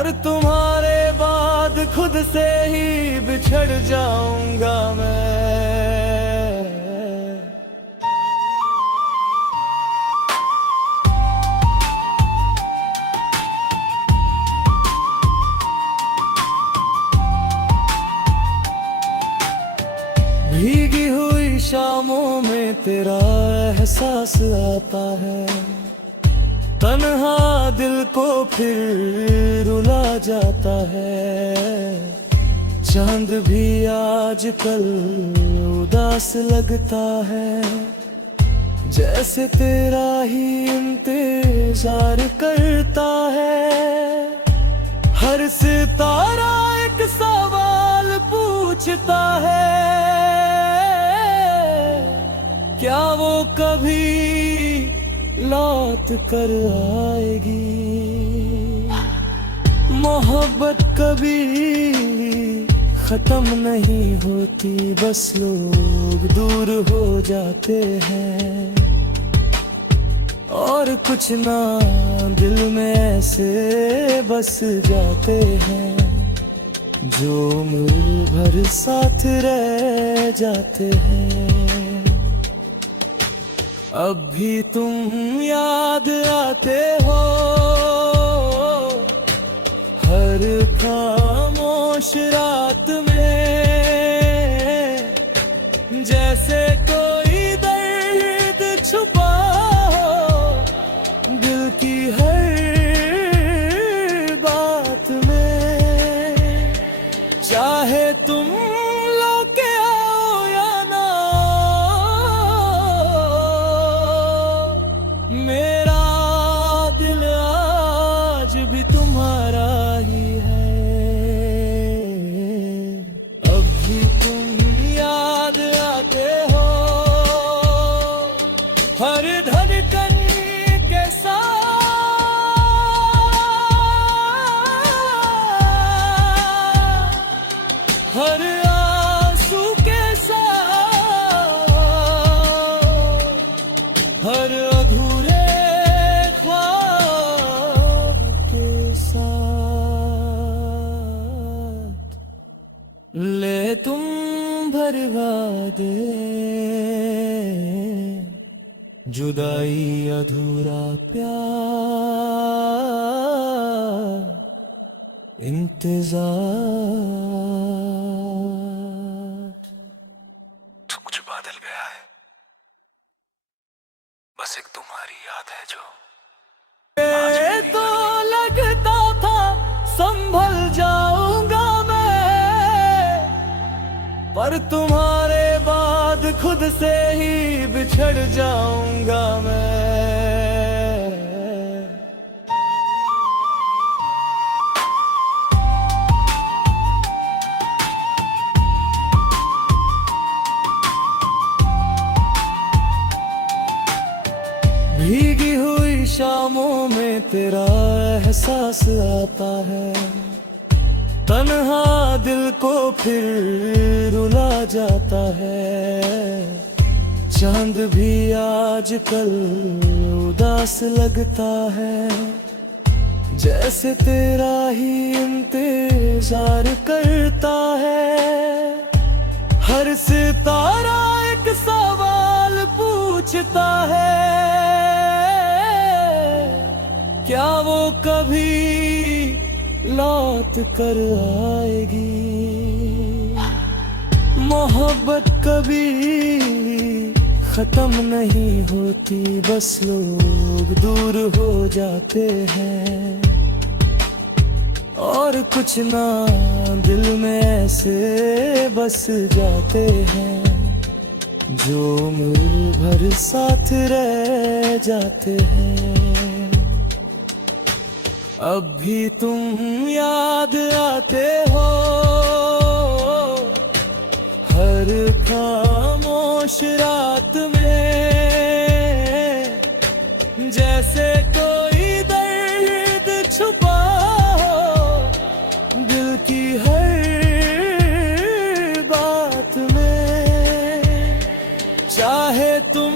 पर तुम्हारे बाद खुद से ही बिछड़ जाऊंगा मैं। भीगी हुई शामों में तेरा एहसास आता है, तन्हा दिल को फिर रुला जाता है। चांद भी आजकल उदास लगता है, जैसे तेरा ही इंतजार करता है। हर सितारा एक सवाल पूछता है, क्या वो कभी लौट कर आएगी। मोहब्बत कभी खत्म नहीं होती, बस लोग दूर हो जाते हैं। और कुछ ना दिल में ऐसे बस जाते हैं, जो उम्र भर साथ रह जाते हैं। अब भी तुम याद आते हो, हर खामोश रात में, जैसे कोई दर्द छुपा हो दिल की हर बात में। चाहे तुम मेरा दिल आज भी तुम्हारा ही है। अब भी तुम याद आते हो, हर धड़कन के साथ, हर आंसू के साथ, हर अधूरे ले तुम भरवा दे जुदाई अधूरा प्यार, इंतजार। सब कुछ बदल गया है, बस एक तुम्हारी याद है जो तो लगता था संभल जाऊंगा मैं, पर तुम्हारे बाद खुद से ही बिछड़ जाऊंगा मैं। भीगी हुई शामों में तेरा एहसास आता है, तन्हा दिल को फिर रुला जाता है। चांद भी आजकल उदास लगता है, जैसे तेरा ही इंतजार करता है। हर सितारा एक सवाल पूछता है, क्या वो कभी लौट कर आएगी। मोहब्बत कभी खत्म नहीं होती, बस लोग दूर हो जाते हैं। और कुछ ना दिल में ऐसे बस जाते हैं, जो उम्र भर साथ रह जाते हैं। अब भी तुम याद आते हो, हर खामोश रात में, जैसे कोई दर्द छुपा हो दिल की हर बात में। चाहे तुम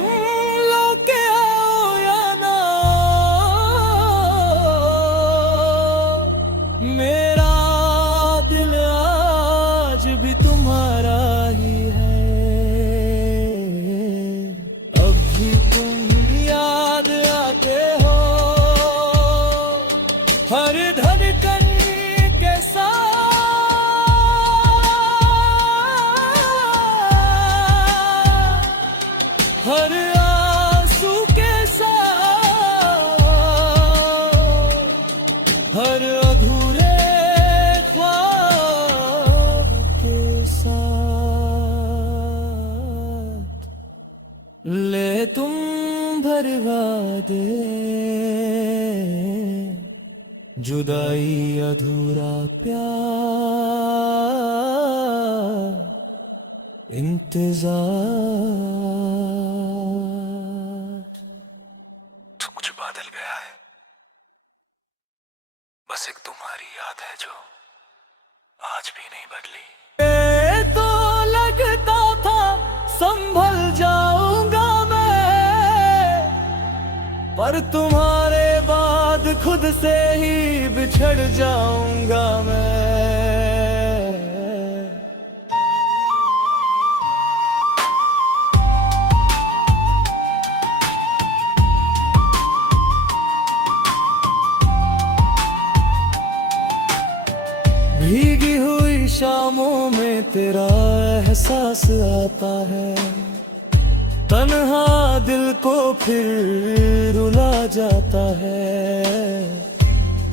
हर आंसू के साथ, हर अधूरे ख्वाब के साथ ले तुम भरवा दे जुदाई अधूरा प्यार इंतजार। तो कुछ बदल गया है, बस एक तुम्हारी याद है जो आज भी नहीं बदली। ये तो लगता था संभल जाऊंगा मैं, पर तुम्हारे बाद खुद से ही बिछड़ जाऊंगा मैं। भीगी हुई शामों में तेरा एहसास आता है, तन्हा दिल को फिर रुला जाता है।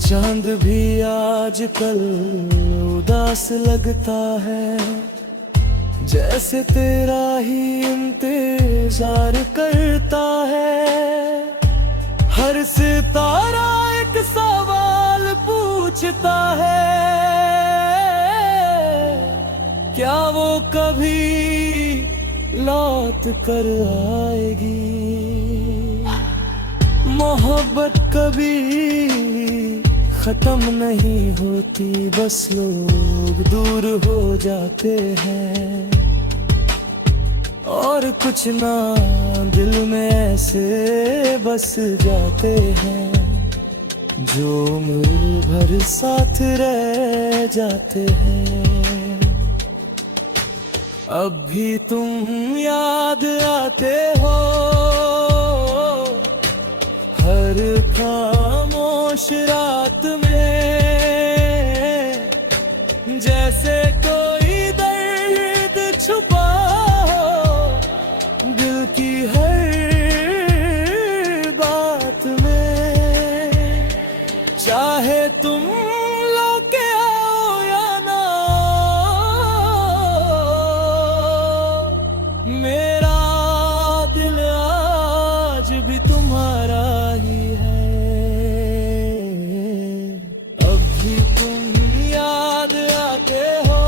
चांद भी आजकल उदास लगता है, जैसे तेरा ही इंतजार करता है। हर सितारा एक सवाल पूछता है, क्या वो कभी लौट कर आएगी। मोहब्बत कभी खत्म नहीं होती, बस लोग दूर हो जाते हैं। और कुछ ना दिल में ऐसे बस जाते हैं, जो उम्र भर साथ रह जाते हैं। अब भी तुम याद आते हो, हर खामोश रात में, जैसे कोई दर्द छुपा हो दिल की हर बात में। चाहे तुम लौके आओ या ना, मेरा दिल आज भी तुम्हारा ही है। अब भी तुम याद आते हो,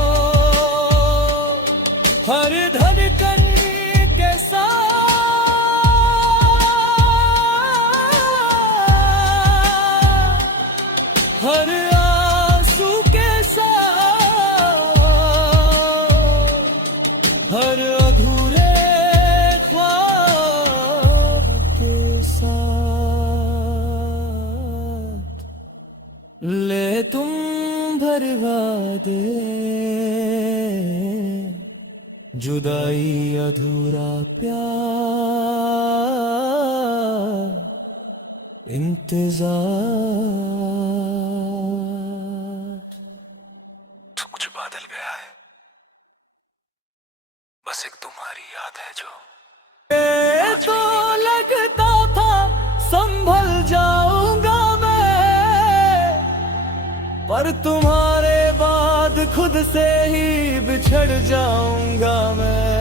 हर धड़कन के साथ, हर आंसू के साथ, हर अधूरे ख्वाब के साथ ले तुम भरवा दे जुदाई अधूरा प्यार इंतजार। तो कुछ बदल गया है, बस एक तुम्हारी याद है जो ये तो लगता था संभल जाऊंगा मैं, पर तुम्हारे बाद खुद से ही बिछड़ जाऊंगा मैं।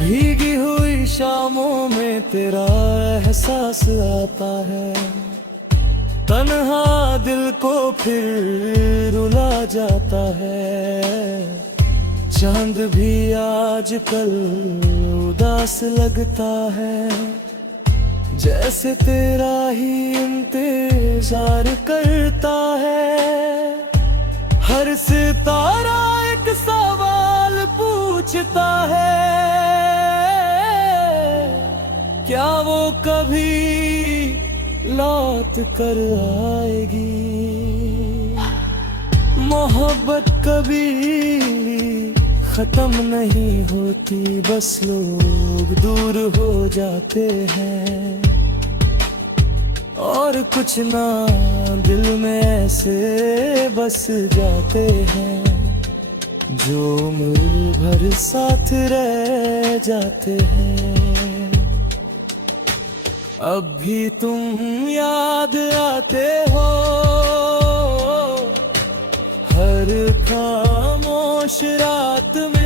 भीगी हुई शामों में तेरा एहसास आता है, तन्हा दिल को फिर रुला जाता है। चांद भी आजकल उदास लगता है, जैसे तेरा ही इंतजार करता है। हर सितारा एक सवाल पूछता है, क्या वो कभी लौट कर आएगी। मोहब्बत कभी खत्म नहीं होती, बस लोग दूर हो जाते हैं। और कुछ ना दिल में ऐसे बस जाते हैं, जो उम्र भर साथ रह जाते हैं। अब भी तुम याद आते हो, हर खामोश रात में,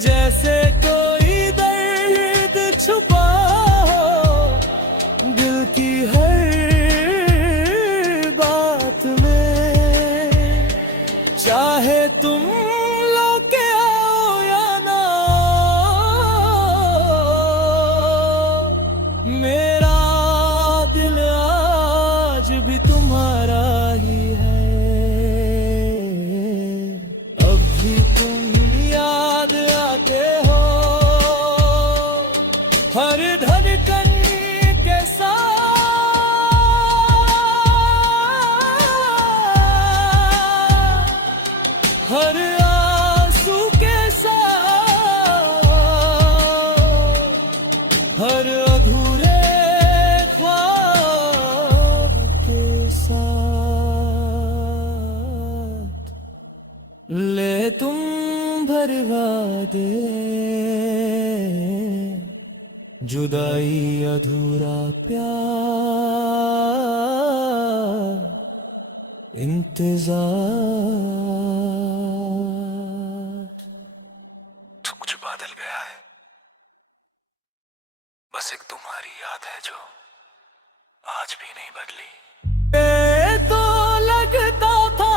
जैसे कोई दर्द छुपा हो दिल की हर बात में। चाहे तुम लौके आओ या ना, मेरा दिल आज भी तुम्हारा ही है। अब भी तुम याद आते हो, हर धड़कन के साथ, हर आंसू के साथ, हर अधूरे ख्वाब के साथ। ले तुम भरवा दे जुदाई अधूरा प्यार, इंतजार। तू कुछ बदल गया है, बस एक तुम्हारी याद है जो आज भी नहीं बदली। ये तो लगता था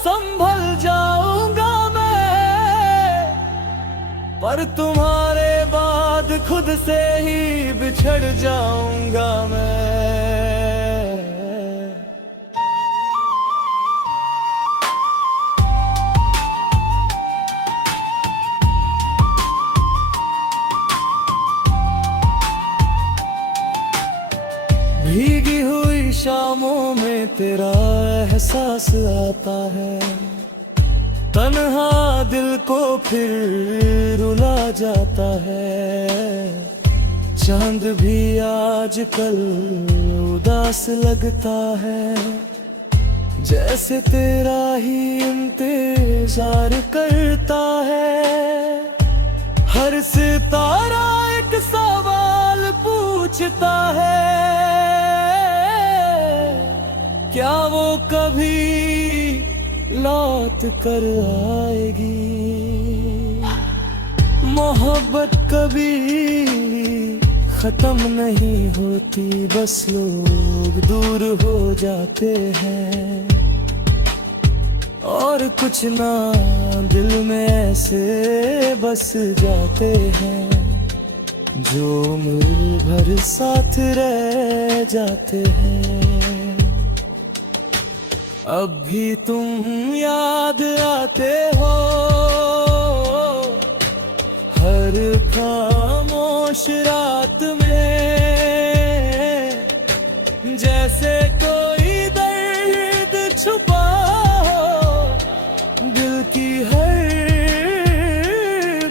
संभल जाऊंगा मैं, पर तुम्हारे बाद खुद से ही बिछड़ जाऊंगा मैं। भीगी हुई शामों में तेरा एहसास आता है, तन्हा दिल को फिर रुला जाता है। चांद भी आजकल उदास लगता है, जैसे तेरा ही इंतजार करता है। हर सितारा एक सवाल पूछता है, क्या वो कभी लौट कर आएगी। मोहब्बत कभी खत्म नहीं होती, बस लोग दूर हो जाते हैं। और कुछ ना दिल में ऐसे बस जाते हैं, जो उम्र भर साथ रह जाते हैं। अब भी तुम याद आते हो, हर खामोश रात में, जैसे कोई दर्द छुपा हो दिल की हर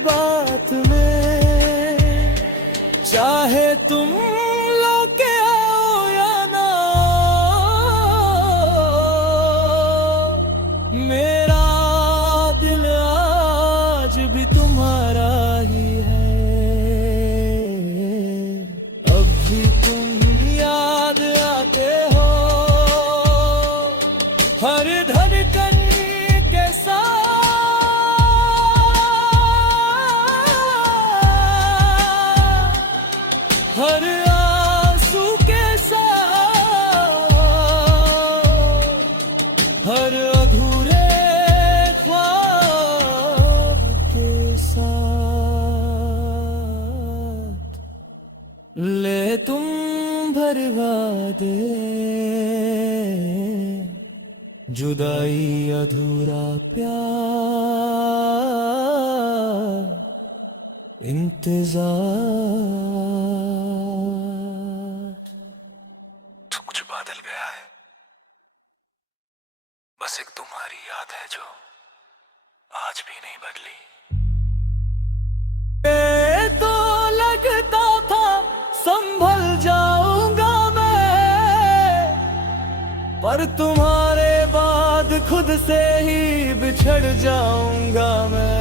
बात में। चाहे तुम लौके आओ या ना, मेरा दिल आज भी तुम्हारा ही है। अब भी तुम याद आते हो, हर धड़कन के साथ, हर आंसू के साथ, हर अधूरे ख्वाब के साथ। ले तुम भरवा दे जुदाई अधूरा प्यार, इंतजार। तू कुछ बदल गया है, बस एक तुम्हारी याद है जो पर तुम्हारे बाद खुद से ही बिछड़ जाऊंगा मैं।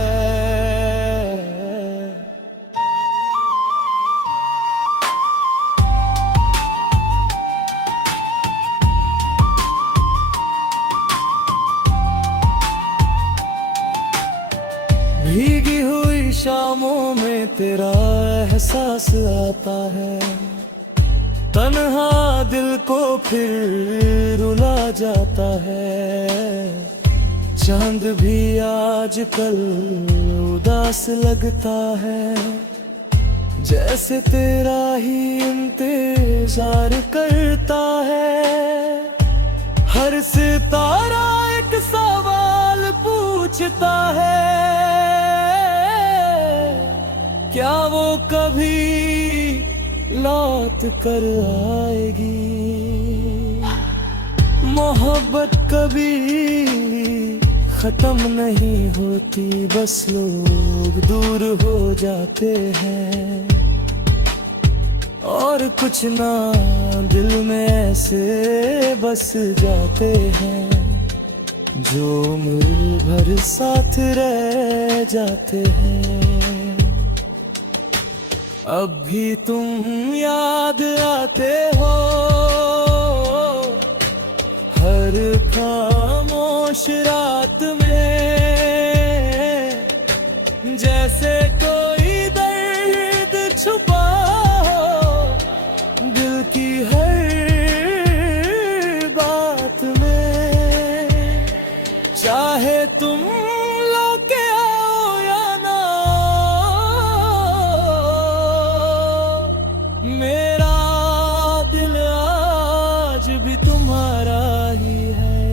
भीगी हुई शामों में तेरा एहसास आता है, तन्हा दिल को फिर रुला जाता है। चांद भी आजकल उदास लगता है, जैसे तेरा ही इंतजार करता है। हर सितारा एक सवाल पूछता है, क्या वो कभी लौट कर आएगी। मोहब्बत कभी खत्म नहीं होती, बस लोग दूर हो जाते हैं। और कुछ ना दिल में ऐसे बस जाते हैं, जो उम्र भर साथ रह जाते हैं। अब भी तुम याद आते हो, हर खामोश रात में। जैसे कोई दर्द छुपा हो दिल की हर बात में। चाहे तुम लौके आओ या ना, मेरा दिल आज भी तुम्हारा ही है।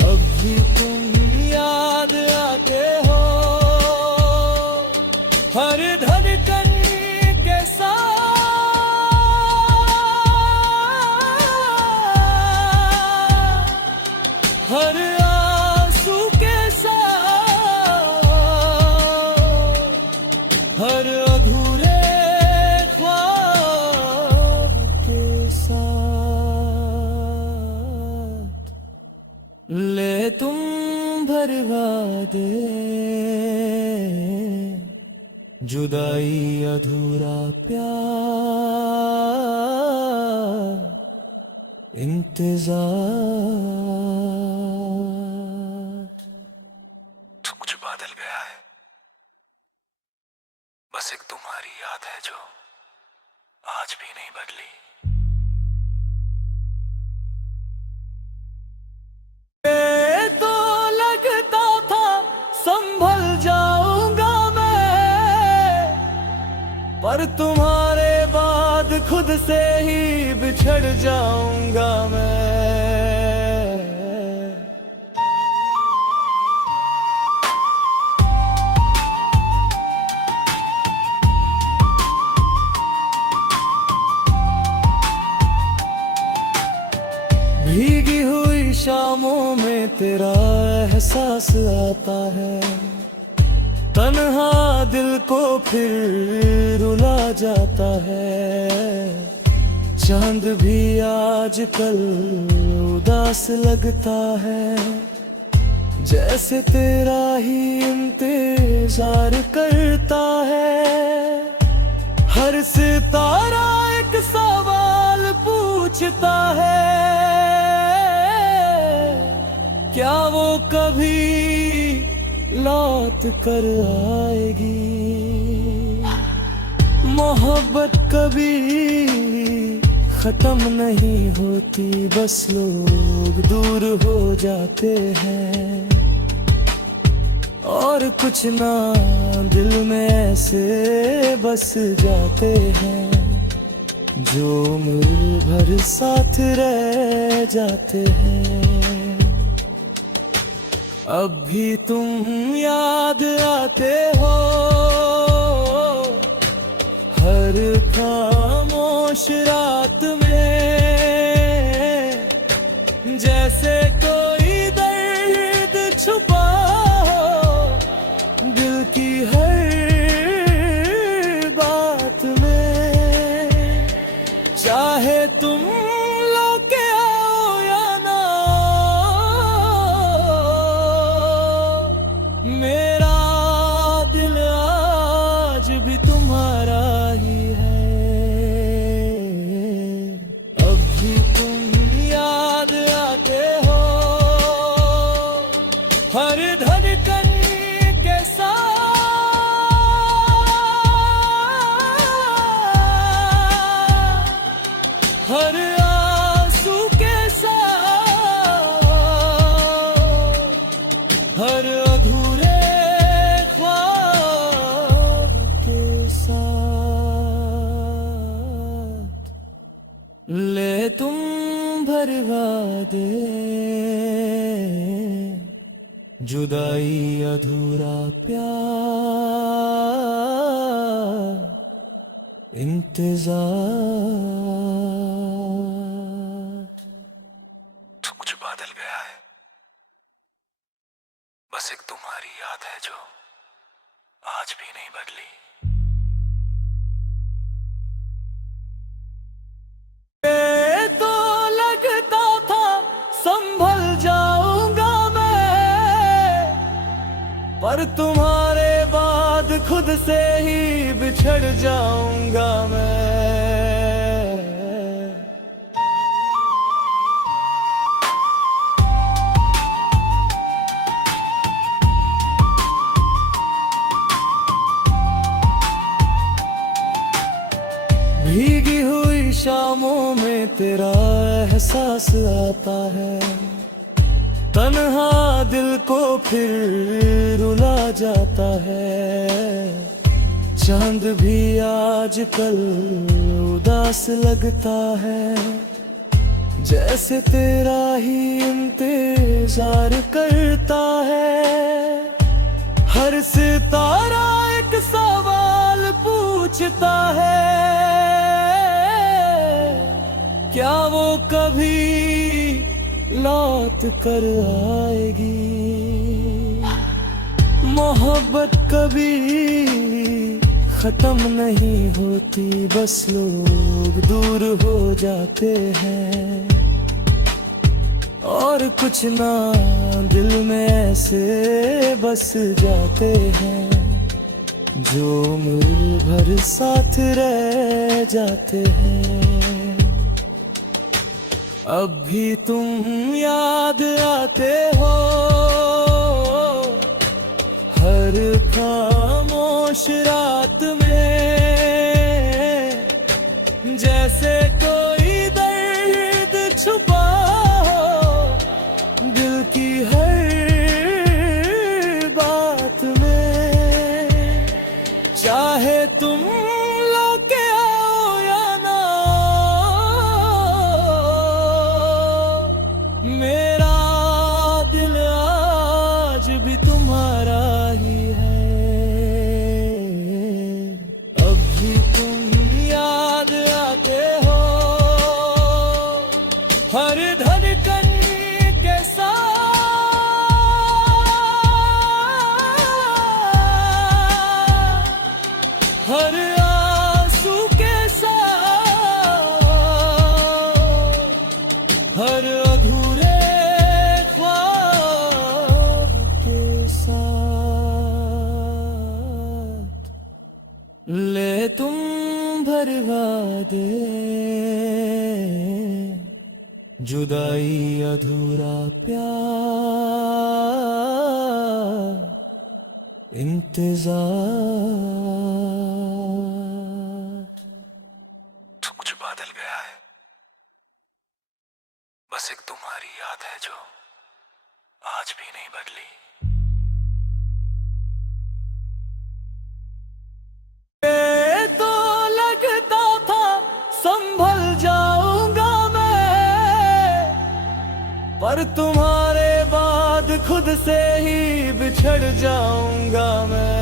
अब भी तुम याद आते हो, हर धड़कन के साथ, हर आंसू के साथ, हर अधूरे ख्वाब के साथ। ले तुम भरवा दे जुदाई अधूरा प्यार, इंतजार। तू कुछ बदल गया है, बस एक तुम्हारी याद है जो आज भी नहीं बदली। तो लगता था संभल जाऊंगा मैं, पर तुम्हारे बाद खुद से ही बिछड़ जाऊंगा मैं। भीगी हुई शामों में तेरा एहसास आता है, तन्हा दिल को फिर रुला जाता है। चांद भी आजकल उदास लगता है, जैसे तेरा ही इंतजार करता है। हर सितारा एक सवाल पूछता है, क्या वो कभी लौट कर आएगी। मोहब्बत कभी खत्म नहीं होती, बस लोग दूर हो जाते हैं। और कुछ ना दिल में ऐसे बस जाते हैं, जो उम्र भर साथ रह जाते हैं। अब भी तुम याद आते हो, हर खामोश रात में। जैसे कोई दर्द छुपा हो दिल की हर बात में। चाहे तुम तुम भर वादे, जुदाई अधूरा प्यार, इंतजार। तू कुछ बदल गया है, बस एक तुम्हारी याद है जो आज भी नहीं बदली। तो लगता था संभल जाऊंगा मैं, पर तुम्हारे बाद खुद से ही बिछड़ जाऊंगा मैं। भीगी हुई शामों में तेरा एहसास आता है, तन्हा दिल को फिर रुला जाता है। चांद भी आजकल उदास लगता है, जैसे तेरा ही इंतजार करता है। हर सितारा एक सवाल पूछता है, क्या वो कभी लौट कर आएगी। मोहब्बत कभी खत्म नहीं होती, बस लोग दूर हो जाते हैं। और कुछ ना दिल में ऐसे बस जाते हैं, जो उम्र भर साथ रह जाते हैं। अब भी तुम याद आते हो, हर खामोश रात में, जैसे कोई दर्द छुपा हो दिल की हर बात में। चाहे तुम लौके आओ या ना, मेरा दिल आज भी तुम्हारा ही है। अब भी तुम याद आते हो, हर धड़कन के साथ, हर आंसू के साथ, हर अधूरे ख्वाब के साथ। ले तुम भर वादे, जुदाई अधूरा प्यार, इंतजार। तू कुछ बदल गया है, बस एक तुम्हारी याद है जो आज भी नहीं बदली। तो लगता था संभल जाऊंगा मैं, पर तुम्हारे बाद खुद से ही बिछड़ जाऊंगा मैं।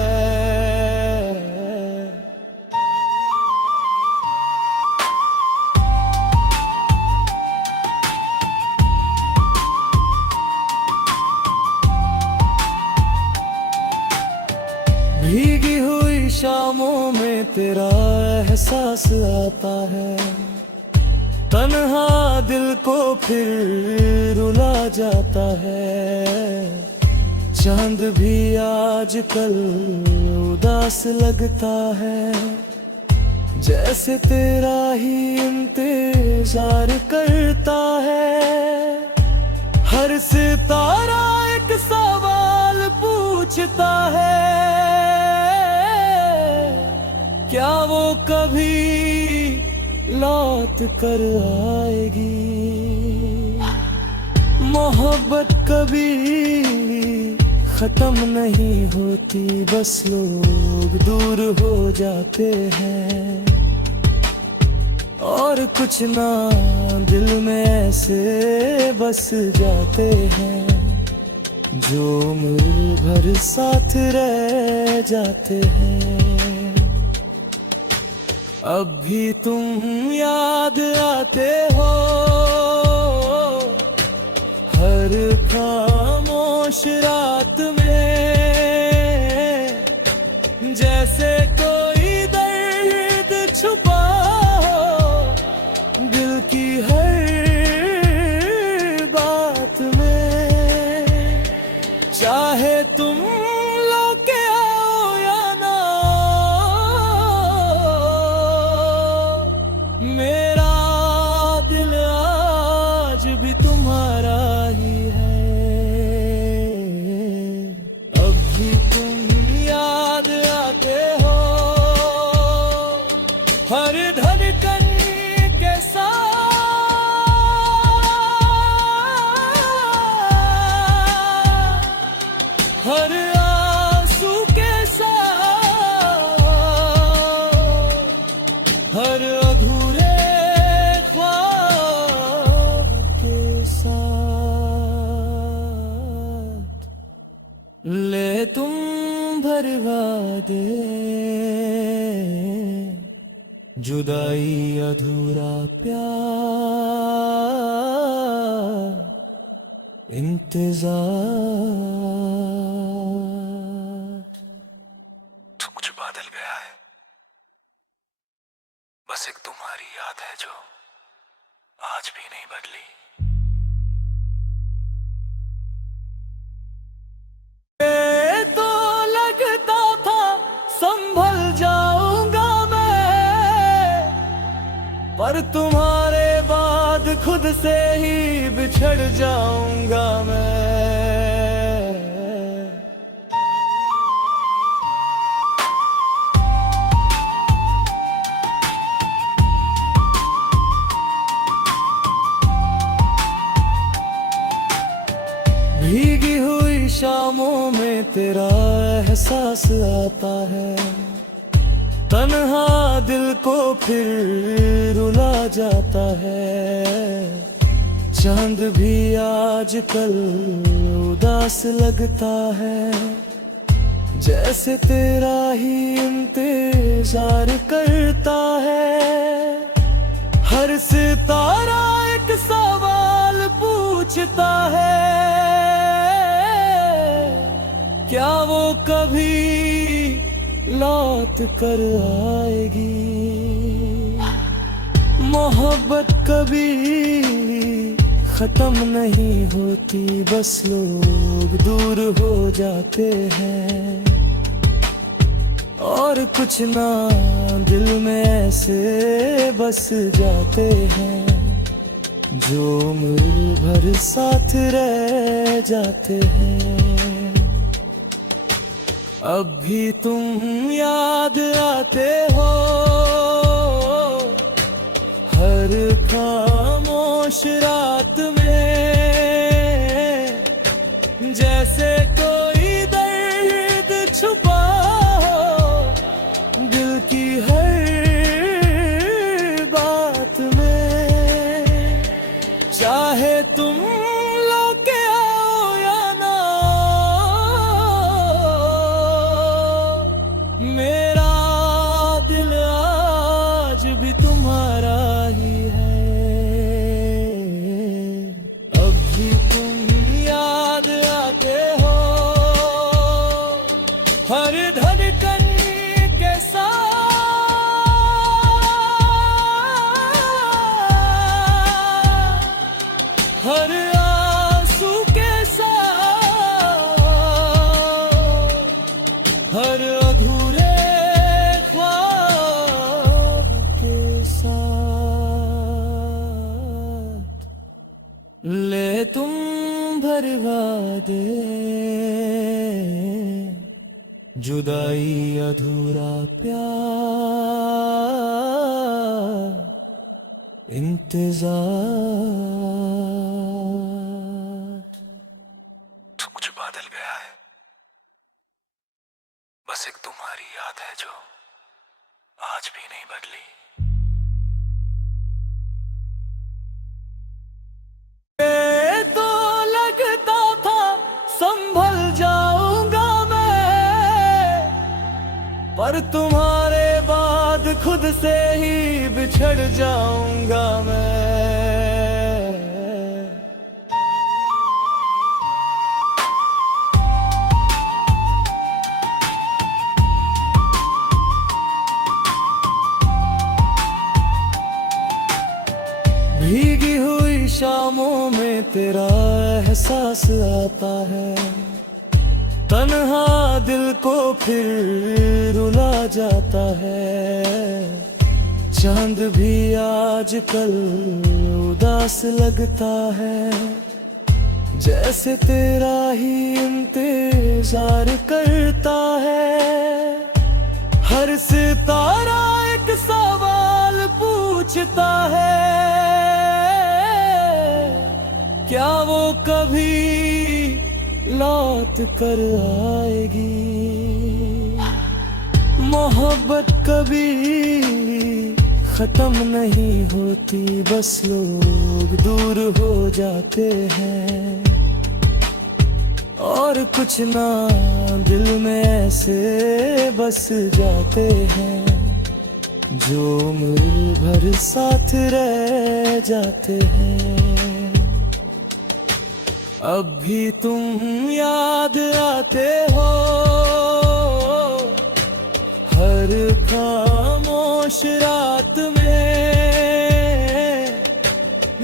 भीगी हुई शामों में तेरा एहसास आता है, तन्हा दिल को फिर रुला जाता है। चांद भी आजकल उदास लगता है, जैसे तेरा ही इंतजार करता है। हर सितारा एक सवाल पूछता है, क्या वो कभी लौट कर आएगी। मोहब्बत कभी खत्म नहीं होती, बस लोग दूर हो जाते हैं। और कुछ ना दिल में ऐसे बस जाते हैं जो उम्र भर साथ रह जाते हैं। अब भी तुम याद आते हो हर खामोश रात में, जैसे कोई दर्द छुपा हो दिल की हर बात में। चाहे तुम लौके आओ या ना, मेरा दिल आज भी तुम्हारा ही है। अब भी तुम याद आते हो हर धड़कन के साथ, हर आंसू के साथ, हर अधूरे ख्वाब के साथ। ले तुम भरवा दे जुदाई अधूरा प्यार, इंतजार। तू कुछ बदल गया है, बस एक तुम्हारी याद है जो आज भी नहीं बदली। तो लगता था संभल जाऊंगा मैं, पर तुम्हारे बाद खुद से ही बिछड़ जाऊंगा मैं। भीगी हुई शामों में तेरा एहसास आता है, तन्हा दिल को फिर रुला जाता है। चांद भी आजकल उदास लगता है, जैसे तेरा ही इंतजार करता है। हर सितारा एक सवाल पूछता है, क्या वो कभी लौट कर आएगी। मोहब्बत कभी खत्म नहीं होती, बस लोग दूर हो जाते हैं। और कुछ ना दिल में ऐसे बस जाते हैं जो उम्र भर साथ रह जाते हैं। अब भी तुम याद आते हो हर खामोश रात में, जैसे कोई दर्द छुपा हो दिल की हर बात में। चाहे तुम लौके आओ या ना, मेरा दिल आज भी तुम्हारा ही है। अब भी तुम याद आते हो हर धड़कन के साथ, हर आंसू के साथ, हर अधूरे ख्वाब के साथ। ले तुम भरवा दे जुदाई अधूरा प्यार, इंतजार। तू कुछ बदल गया है, बस एक तुम्हारी याद है जो आज भी नहीं बदली। पर तुम्हारे बाद खुद से ही बिछड़ जाऊंगा मैं। भीगी हुई शामों में तेरा एहसास आता है, तन्हा दिल को फिर रुला जाता है। चांद भी आजकल उदास लगता है, जैसे तेरा ही इंतजार करता है। हर सितारा एक सवाल पूछता है, क्या वो कभी लौट कर आएगी। मोहब्बत कभी खत्म नहीं होती, बस लोग दूर हो जाते हैं। और कुछ ना दिल में ऐसे बस जाते हैं, जो उम्र भर साथ रह जाते हैं। अब भी तुम याद आते हो, हर खामोश रात में,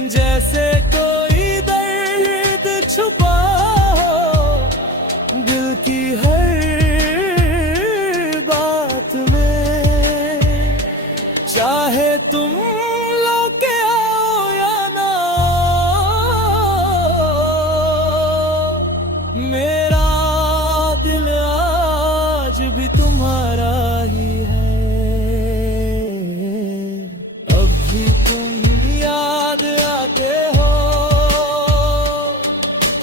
जैसे कोई दर्द छुपा हो दिल की हर बात में। चाहे तुम लौके आओ या ना, मेरा दिल आज भी तुम्हारा ही है। अब भी तुम याद आते हो,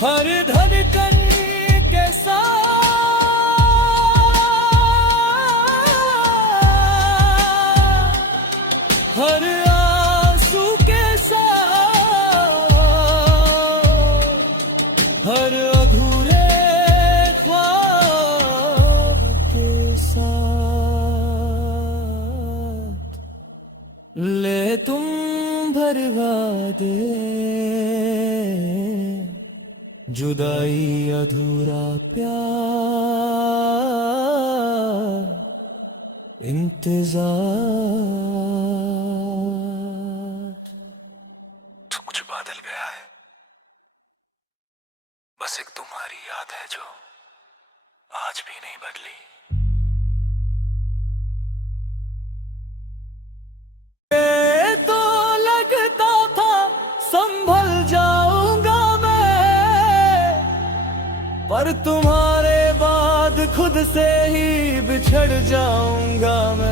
हर धड़कन के साथ, हर आंसू के साथ, हर अधूरे ख्वाब के साथ। ले तुम भरवा दे जुदाई अधूरा प्यार, इंतजार। सब कुछ बदल गया है, बस एक तुम्हारी याद है जो आज भी नहीं बदली। ये तो लगता था संभल जाऊंगा मैं, पर तुम्हारे बाद खुद से ही बिछड़ जाऊंगा मैं।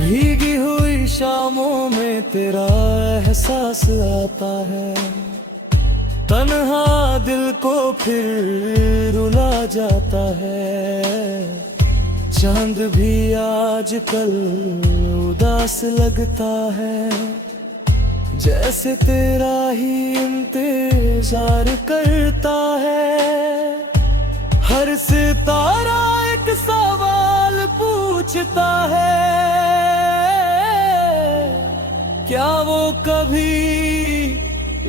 भीगी हुई शामों में तेरा एहसास आता है, तन्हा दिल को फिर रुला जाता है। चांद भी आजकल उदास लगता है, जैसे तेरा ही इंतजार करता है। हर सितारा एक सवाल पूछता है, क्या वो कभी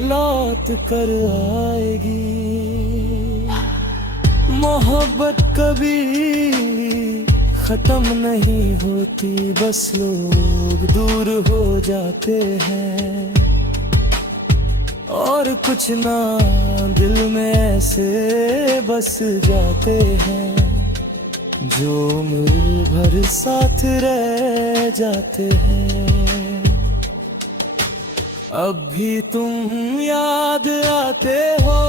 लौट कर आएगी। मोहब्बत कभी खत्म नहीं होती, बस लोग दूर हो जाते हैं। और कुछ ना दिल में ऐसे बस जाते हैं, जो उम्र भर साथ रह जाते हैं। अब भी तुम याद आते हो,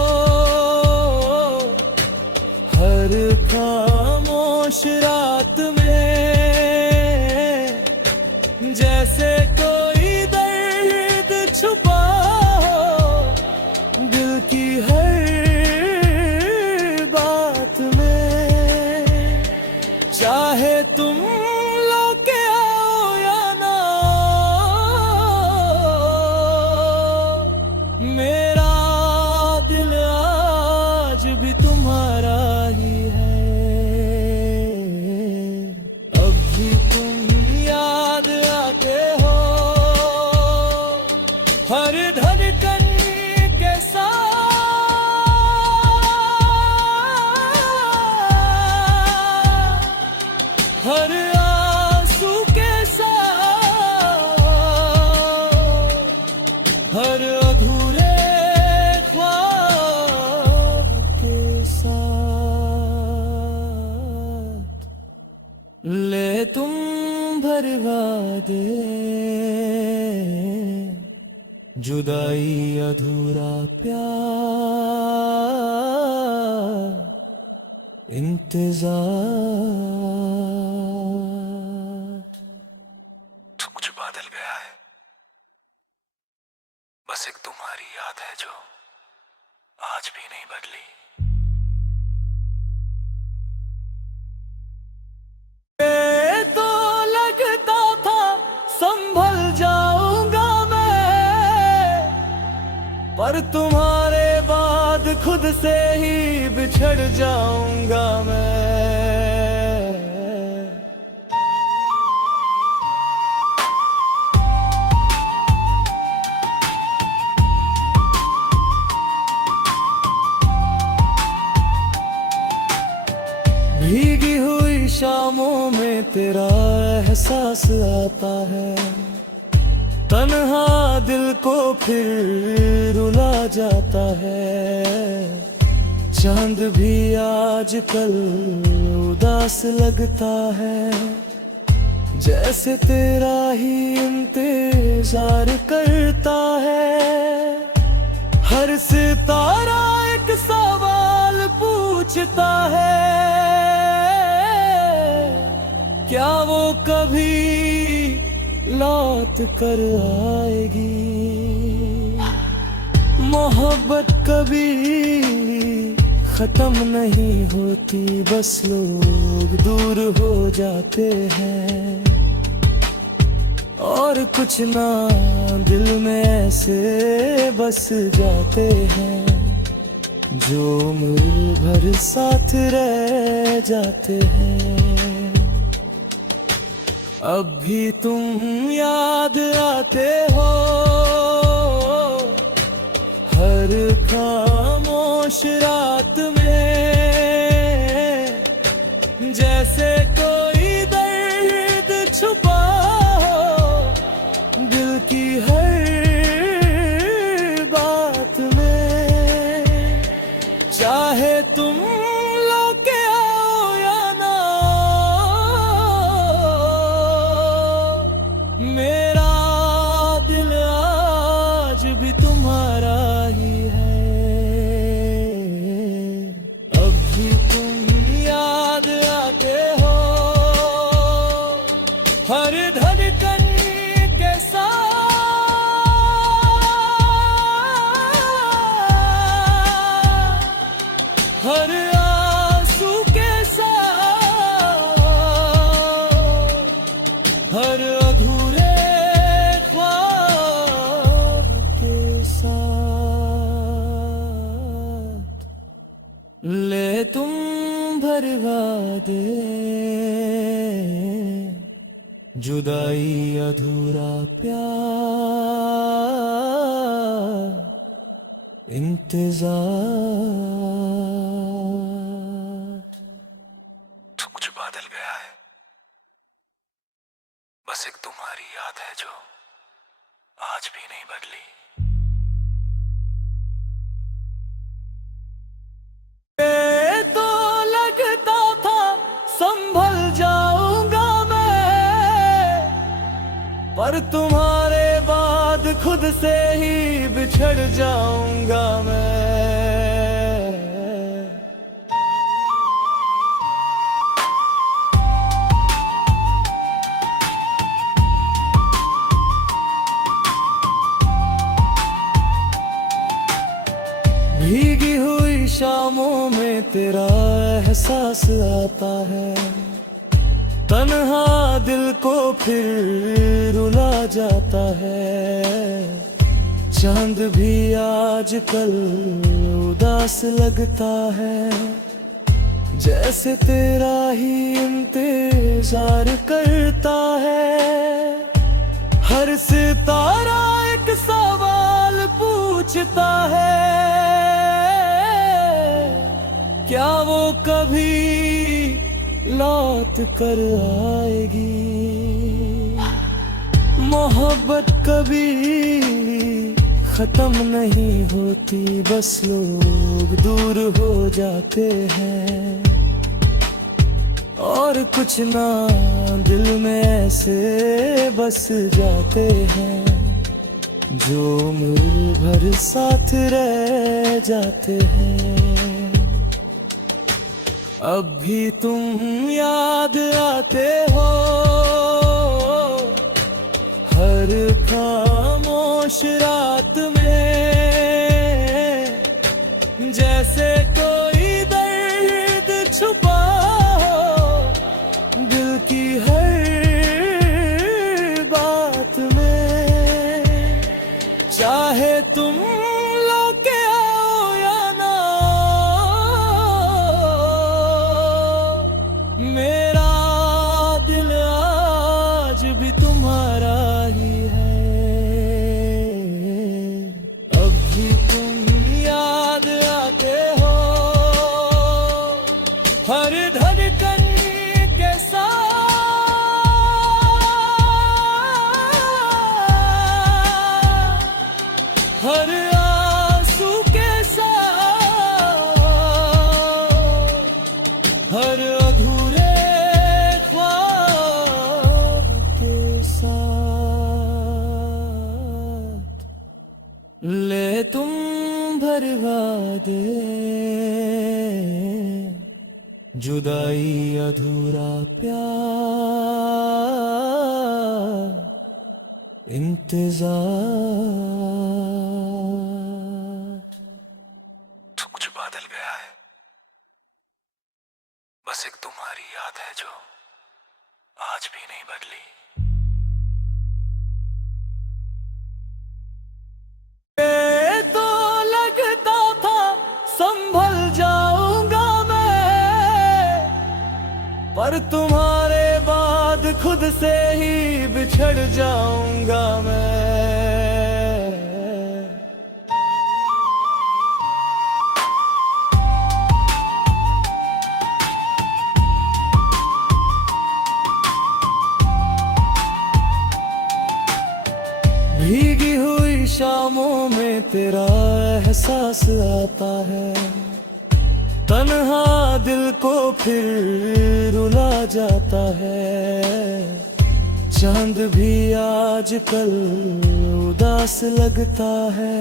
हर खामोश रात में, जैसे कोई दर्द छुपा हो दिल की हर बात में। चाहे तुम लोग भरवा दे, जुदाई अधूरा प्यार, इंतजार। तो कुछ बादल गया है, बस एक तुम्हारी याद है जो आज भी नहीं बदली। तो लगता था संभल जाऊंगा मैं, पर तुम्हारे बाद खुद से ही बिछड़ जाऊंगा मैं। भीगी हुई शामों में तेरा एहसास आता है, तन्हा दिल को फिर रुला जाता है। चांद भी आजकल उदास लगता है, जैसे तेरा ही इंतजार करता है। हर सितारा एक सवाल पूछता है, क्या वो कभी लौट कर आएगी। मोहब्बत कभी खत्म नहीं होती, बस लोग दूर हो जाते हैं। और कुछ ना दिल में ऐसे बस जाते हैं, जो उम्र भर साथ रह जाते हैं। अब भी तुम याद आते हो, हर खामोश रात में, जैसे कोई दर्द छुपा हो दिल की हर बात में। चाहे तुम लौके आओ या ना, मेरा दिल आज भी तुम्हारा ही है। अब भी तुम याद आते हो, हर धड़कन के साथ, हर आंसू के साथ, हर अधूरे ख्वाब के साथ। ले तुम भरवा दे, जुदाई अधूरा प्यार, इंतजार। तो कुछ बादल गया है, बस एक तुम्हारी याद है जो आज भी नहीं बदली। तो लगता था संभल जाऊंगा मैं, पर तुम्हारे बाद खुद से ही बिछड़ जाऊंगा मैं। भीगी हुई शामों में तेरा एहसास आता है, तन्हा दिल को फिर रुला जाता है। चांद भी आजकल उदास लगता है, जैसे तेरा ही इंतजार करता है। हर सितारा एक सवाल पूछता है, क्या वो कभी लौट कर आएगी। मोहब्बत कभी खत्म नहीं होती, बस लोग दूर हो जाते हैं। और कुछ ना दिल में ऐसे बस जाते हैं जो उम्र भर साथ रह जाते हैं। अब भी तुम याद आते हो हर खामोश रात में, जैसे कोई दर्द छुपा हो दिल की हर बात में। चाहे तुम लौके आओ या ना, मेरा दिल आज भी तुम्हारा ही है। अब भी तुम याद आते हो हर धड़कन के साथ, हर आंसू के साथ, हर अधूरे ख्वाब के साथ। ले तुम भरवा दे जुदाई अधूरा प्यार, इंतजार। तो कुछ बादल गया है, बस एक तुम्हारी याद है जो आज भी नहीं बदली। ये तो लगता था संभल जाऊंगा मैं, पर तुम्हारे बाद खुद से ही बिछड़ जाऊंगा मैं। भीगी हुई शामों में तेरा एहसास आता है, तन्हा दिल को फिर रुला जाता है। चांद भी आजकल उदास लगता है,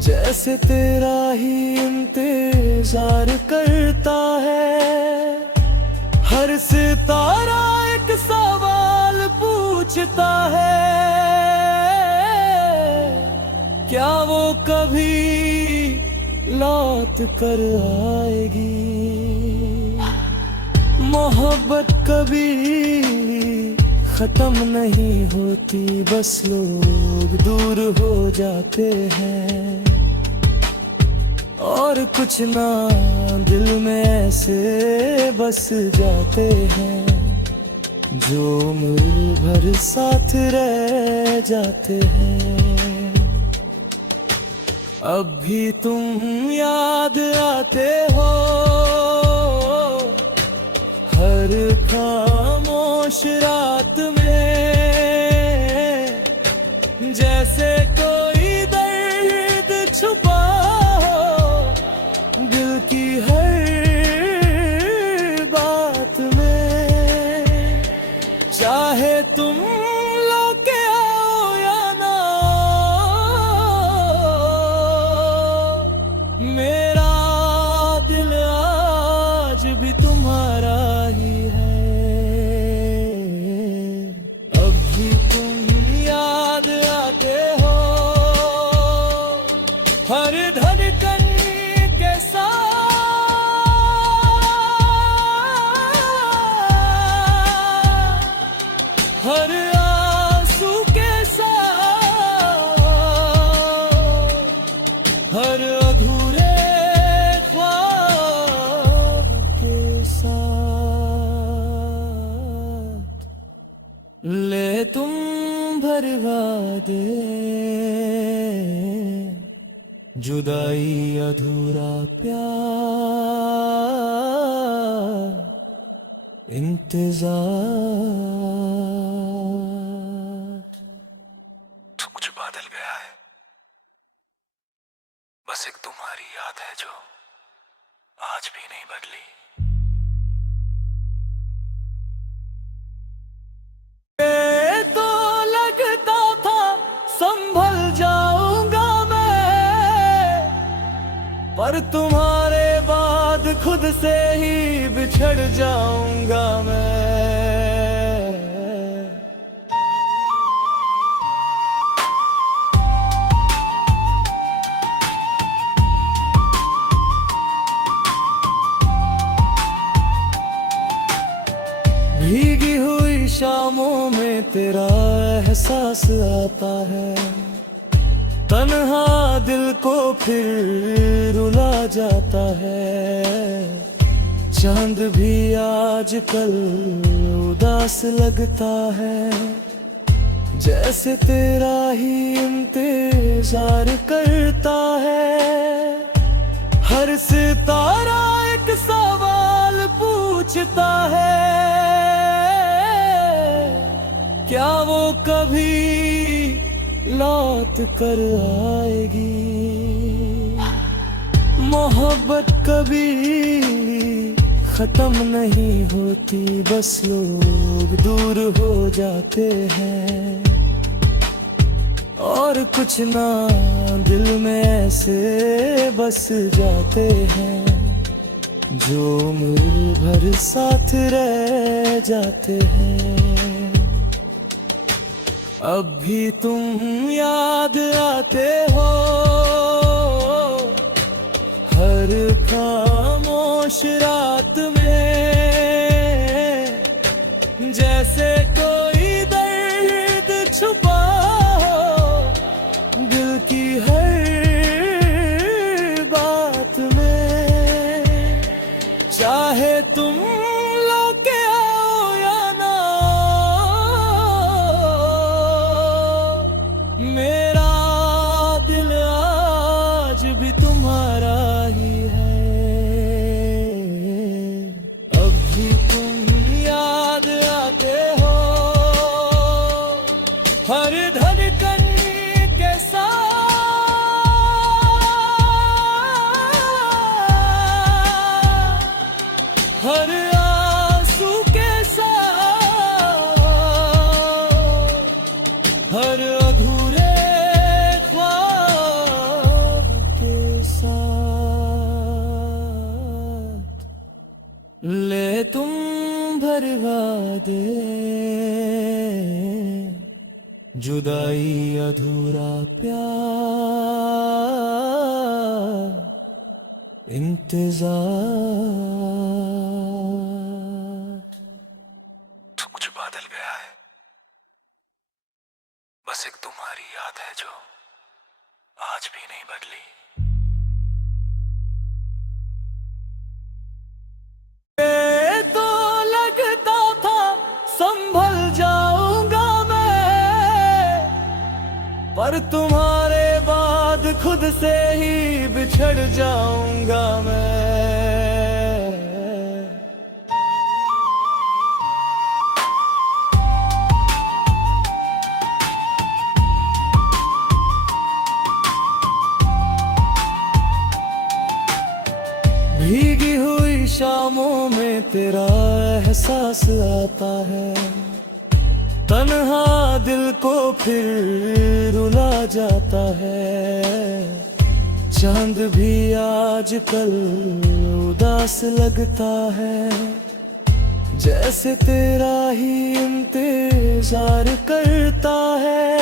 जैसे तेरा ही इंतजार करता है। हर सितारा एक सवाल पूछता है, क्या वो कभी लौट कर आएगी। मोहब्बत कभी खत्म नहीं होती, बस लोग दूर हो जाते हैं। और कुछ ना दिल में ऐसे बस जाते हैं जो उम्र भर साथ रह जाते हैं। अब भी तुम याद आते हो हर खामोश रात में, जैसे कोई दर्द छुपा हो दिल की हर बात में। चाहे तुम लौके आओ या ना, मेरा दिल आज भी तुम्हारा ही है। अब भी तुम याद आते हो हर धड़कन के साथ, हर आंसू के साथ, हर अधूरे ख्वाब के साथ। ले तुम भरवा दे जुदाई अधूरा प्यार, इंतजार। तो कुछ बादल गया है, बस एक तुम्हारी याद है जो आज भी नहीं बदली। पर तुम्हारे बाद खुद से ही बिछड़ जाऊंगा मैं। भीगी हुई शामों में तेरा एहसास आता है, तन्हा दिल को फिर रुला जाता है। चांद भी आजकल उदास लगता है, जैसे तेरा ही इंतजार करता है। हर सितारा एक सवाल पूछता है, क्या वो कभी लौट कर आएगी। मोहब्बत कभी खत्म नहीं होती, बस लोग दूर हो जाते हैं। और कुछ ना दिल में ऐसे बस जाते हैं, जो उम्र भर साथ रह जाते हैं। अब भी तुम याद आते हो, हर खामोश रात में, जैसे कोई दर्द छुपा हो दिल की हर बात में। चाहे तुम लौके आओ या ना, मेरा दिल आज भी तुम्हारा ही है। अब भी तुम याद आते हो, हर धड़कन के साथ, हर आंसू के साथ, हर अधूरे ख्वाब के साथ। ले तुम भरवा दे जुदाई अधूरा प्यार, इंतजार। तू कुछ बदल गया है, बस एक तुम्हारी याद है जो आज भी नहीं बदली। ये तो लगता था संभल जाऊंगा मैं, पर तुम्हारे बाद खुद से ही बिछड़ जाऊंगा मैं। भीगी हुई शामों में तेरा एहसास आता है, तन्हा दिल को फिर रुला जाता है। चांद भी आजकल उदास लगता है, जैसे तेरा ही इंतजार करता है।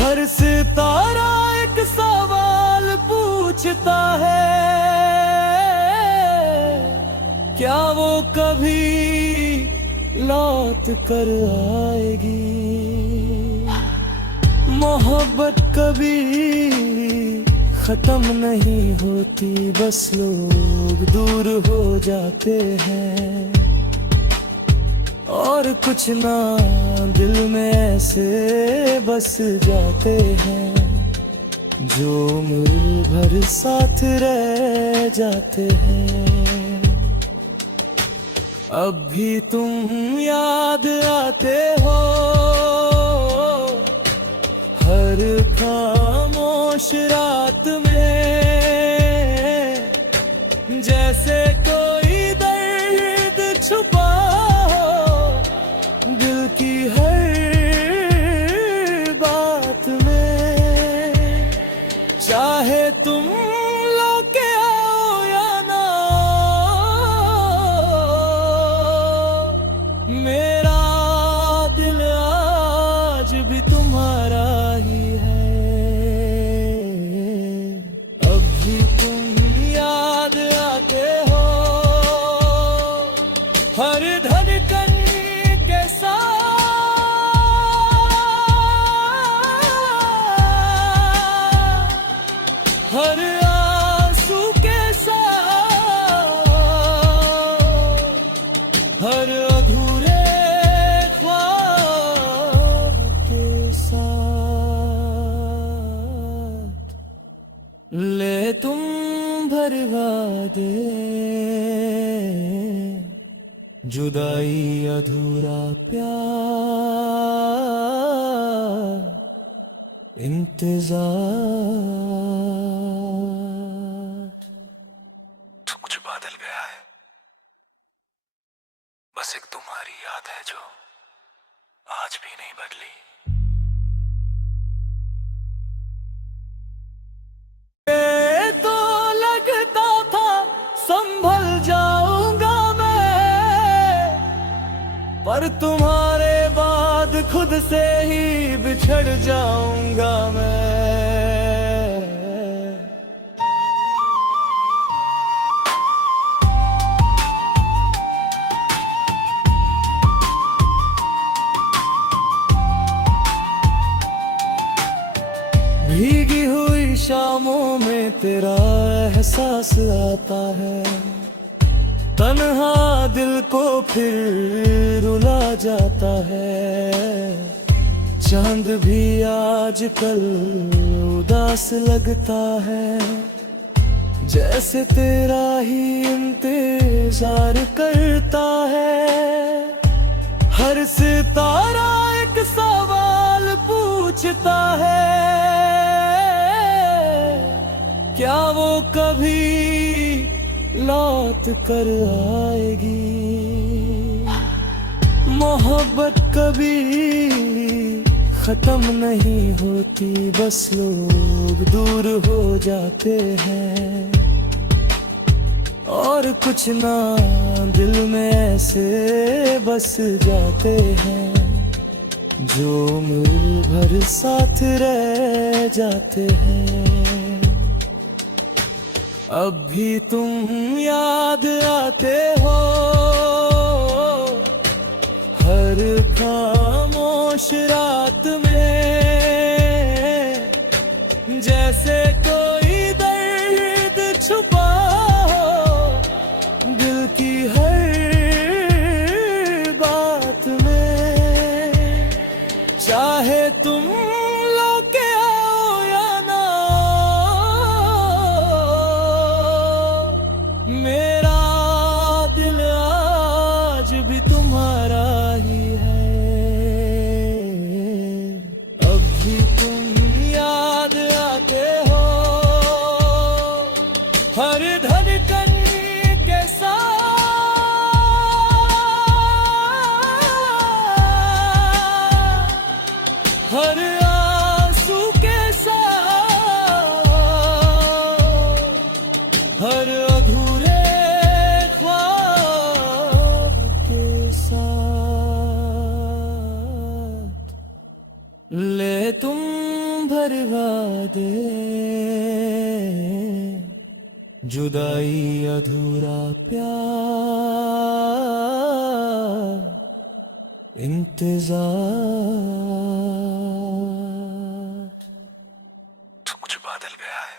हर सितारा एक सवाल पूछता है, क्या वो कभी लौट कर आएगी। मोहब्बत कभी खत्म नहीं होती, बस लोग दूर हो जाते हैं। और कुछ ना दिल में ऐसे बस जाते हैं, जो उम्र भर साथ रह जाते हैं। अब भी तुम याद आते हो, हर खामोश रात में, जैसे कोई दर्द छुपा हो दिल की हर बात में। चाहे तुम दे, जुदाई अधूरा प्यार, इंतजार। तू कुछ बदल गया है, बस एक तुम्हारी याद है जो आज भी नहीं बदली। तो लगता था संभल जाऊंगा मैं, पर तुम्हारे बाद खुद से ही बिछड़ जाऊंगा मैं। भीगी हुई शामों में तेरा एहसास आता है, तन्हा दिल को फिर रुला जाता है। चांद भी आजकल उदास लगता है, जैसे तेरा ही इंतजार करता है। हर सितारा एक सवाल पूछता है, क्या वो कभी लौट कर आएगी। मोहब्बत कभी खत्म नहीं होती, बस लोग दूर हो जाते हैं। और कुछ ना दिल में ऐसे बस जाते हैं, जो उम्र भर साथ रह जाते हैं। अब भी तुम याद आते हो, हर खामोश रात में, जैसे कोई दर्द छुपा हो दिल की हर बात में। चाहे तुम लौके आओ या ना, मेरा दिल आज भी तुम्हारा ही है। अब भी तुम याद आते हो, हर धड़कन के साथ, हर आंसू के साथ, हर अधूरे ख्वाब के साथ। ले तुम भरवा दे, जुदाई अधूरा प्यार, इंतजार। तू कुछ बदल गया है,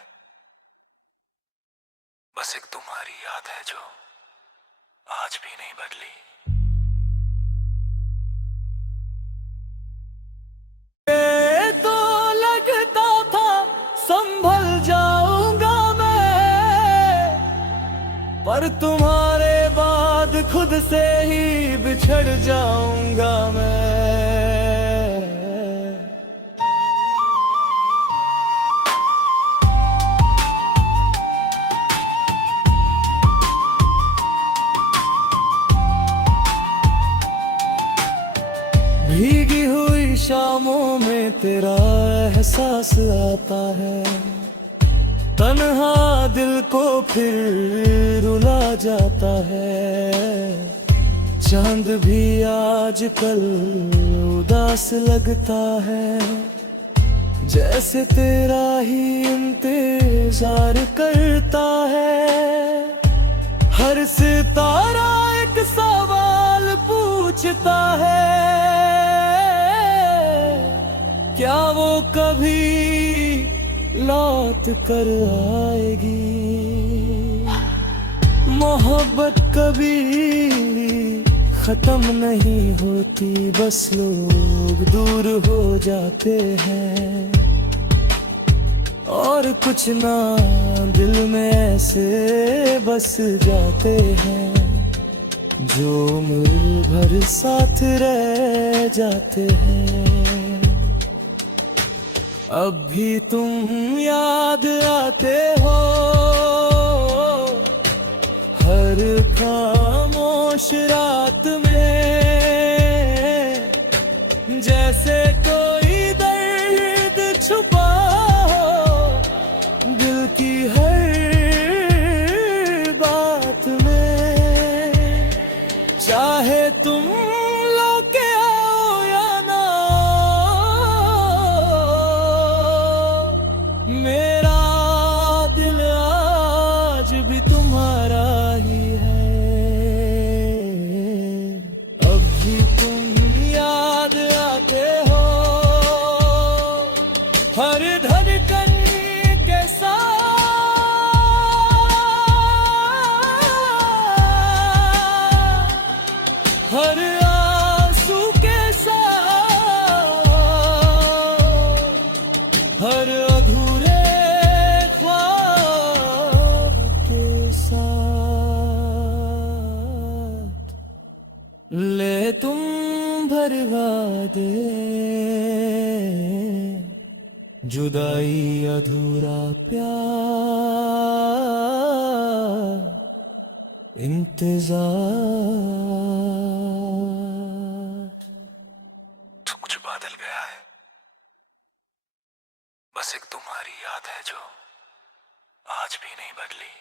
बस एक तुम्हारी याद है जो आज भी नहीं बदली। तो लगता था संभल जाऊंगा मैं, पर तुम्हारे बाद खुद से ही बिछड़ जाऊंगा मैं। भीगी हुई शामों में तेरा एहसास आता है, तन्हा दिल को फिर रुला जाता है। चांद भी आजकल उदास लगता है, जैसे तेरा ही इंतजार करता है। हर सितारा एक सवाल पूछता है, क्या वो कभी लौट कर आएगी। मोहब्बत कभी खत्म नहीं होती, बस लोग दूर हो जाते हैं। और कुछ ना दिल में ऐसे बस जाते हैं जो उम्र भर साथ रह जाते हैं। अब भी तुम याद आते हो हर खामोश रात में, जैसे कोई दर्द छुपा हो दिल की हर बात में। चाहे तुम लौके आओ या ना, मेरा दिल आज भी तुम्हारा ही है। अब भी तुम याद आते हो हर धड़कन के साथ, हर आंसू के साथ, हर अधूरे ख्वाब के साथ। ले तुम भरवा दे जुदाई अधूरा प्यार, इंतजार। तू कुछ बदल गया है, बस एक तुम्हारी याद है जो आज भी नहीं बदली।